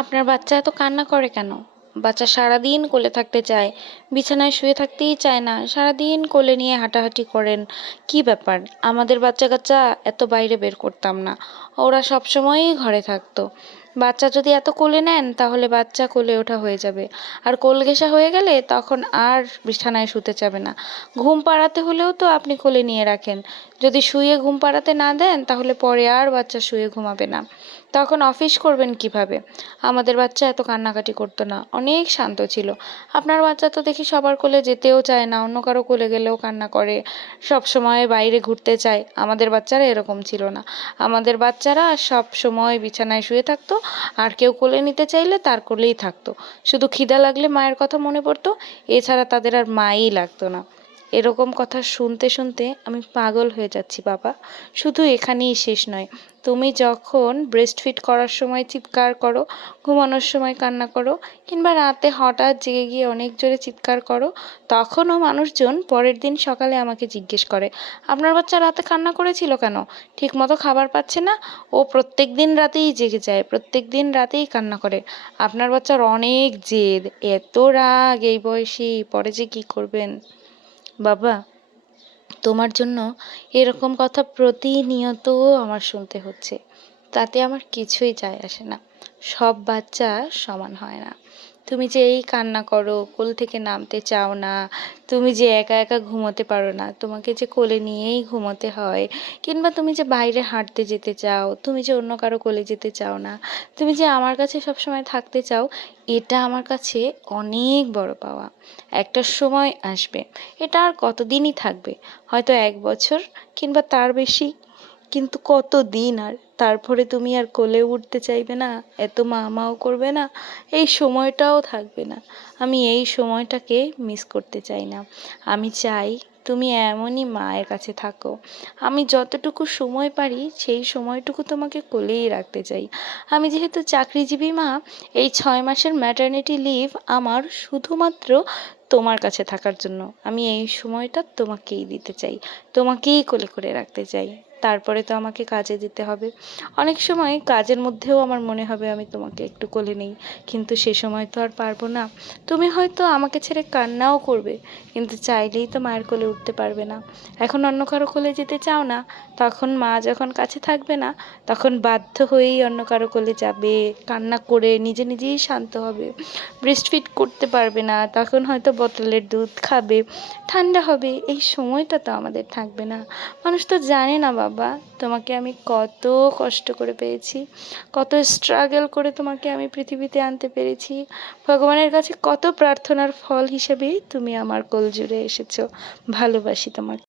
আপনার বাচ্চা এত কান্না করে কেন? বাচ্চা সারাদিন কোলে থাকতে চায়, বিছানায় শুয়ে থাকতেই চায় না, সারাদিন কোলে নিয়ে হাঁটাহাঁটি করেন। কি ব্যাপার? আমাদের বাচ্চা কাচ্চা এত বাইরে বের করতাম না, ওরা সবসময়ই ঘরে থাকতো। বাচ্চা যদি এত কোলে নেন তাহলে বাচ্চা কোলে ওঠা হয়ে যাবে, আর কোল ঘেঁষা হয়ে গেলে তখন আর বিছানায় শুতে যাবে না। ঘুম পাড়াতে হলেও তো আপনি কোলে নিয়ে রাখেন। যদি শুয়ে ঘুম পাড়াতে না দেন তাহলে পরে আর বাচ্চা শুয়ে ঘুমাবে না, তখন অফিস করবেন কিভাবে? আমাদের বাচ্চা এত কান্নাকাটি করতো না, অনেক শান্ত ছিল। আপনার বাচ্চা তো দেখি সবার কোলে যেতেও চায় না, অন্য কারো কোলে গেলেও কান্না করে, সব সময় বাইরে ঘুরতে চায়। আমাদের বাচ্চারা এরকম ছিল না। আমাদের বাচ্চারা সব সময় বিছানায় শুয়ে থাকতো, আর কেউ কোলে নিতে চাইলে তার কোলেই থাকতো। শুধু খিদা লাগলে মায়ের কথা মনে পড়তো, এছাড়া তাদের আর মাই লাগতো না। এরকম কথা শুনতে শুনতে আমি পাগল হয়ে যাচ্ছি বাবা। শুধু এখানেই শেষ নয়, তুমি যখন ব্রেস্ট ফিড করার সময় চিৎকার করো, ঘুমানোর সময় কান্না করো, কিংবা রাতে হঠাৎ জেগে গিয়ে অনেক জোরে চিৎকার করো, তখনও মানুষজন পরের দিন সকালে আমাকে জিজ্ঞেস করে, আপনার বাচ্চা রাতে কান্না করেছিল কেন? ঠিক মতো খাবার পাচ্ছে না? ও প্রত্যেক দিন রাতেই জেগে যায়, প্রত্যেক দিন রাতেই কান্না করে। আপনার বাচ্চার অনেক জেদ, এত রাগ এই বয়সী, পরে যে কি করবেন বাবা। তোমার জন্য এরকম কথা প্রতিনিয়ত আমার শুনতে হচ্ছে, তাতে আমার কিছুই যায় আসে না। সব বাচ্চা সমান হয় না। তুমি যে এই কান্না করো, কোল থেকে নামতে চাও না, তুমি যে একা একা ঘুমোতে পারো না, তোমাকে যে কোলে নিয়েই ঘুমোতে হয়, কিংবা তুমি যে বাইরে হাঁটতে যেতে চাও, তুমি যে অন্য কারো কোলে যেতে চাও না, তুমি যে আমার কাছে সবসময় থাকতে চাও, এটা আমার কাছে অনেক বড় পাওয়া। একটা সময় আসবে, এটা আর কতদিনই থাকবে, হয়তো 1 বছর কিংবা তার বেশি, কিন্তু কতদিন আর? তারপরে তুমি আর কোলে উঠতে চাইবে না, এত মা মাও করবে না, এই সময়টাও থাকবে না। আমি এই সময়টাকে মিস করতে চাই না। আমি চাই তুমি এমনই মায়ের কাছে থাকো। আমি যতটুকু সময় পারি সেই সময়টুকু তোমাকে কোলেই রাখতে চাই। আমি যেহেতু চাকরিজীবী মা, এই 6 মাসের ম্যাটারনিটি লিভ আমার শুধুমাত্র তোমার কাছে থাকার জন্য। আমি এই সময়টা তোমাকেই দিতে চাই, তোমাকেই কোলে করে রাখতে চাই। তারপরে তো আমাকে কাজে যেতে হবে। অনেক সময় কাজের মধ্যেও আমার মনে হবে আমি তোমাকে একটু কোলে নেই, কিন্তু সে সময় তো আর পারবো না। তুমি হয়তো আমাকে ছেড়ে কান্নাও করবে, কিন্তু চাইলেই তো মায়ের কোলে উঠতে পারবে না। এখন অন্য কারো কোলে যেতে চাও না, তখন মা যখন কাছে থাকবে না, তখন বাধ্য হয়েই অন্য কারো কোলে যাবে, কান্না করে নিজে নিজেই শান্ত হবে। ব্রেস্ট ফিড করতে পারবে না, তখন হয়তো বোতলের দুধ খাবে, ঠান্ডা হবে। এই সময়টা তো আমাদের থাকবে না। মানুষ তো জানে না বাবা, তোমাকে আমি কত কষ্ট করে পেয়েছি, কত স্ট্রাগল করে তোমাকে আমি পৃথিবীতে আনতে পেরেছি। ভগবানের কাছে কত প্রার্থনার ফল হিসেবে তুমি আমার কোল জুড়ে এসেছো। ভালোবাসি তোমাকে।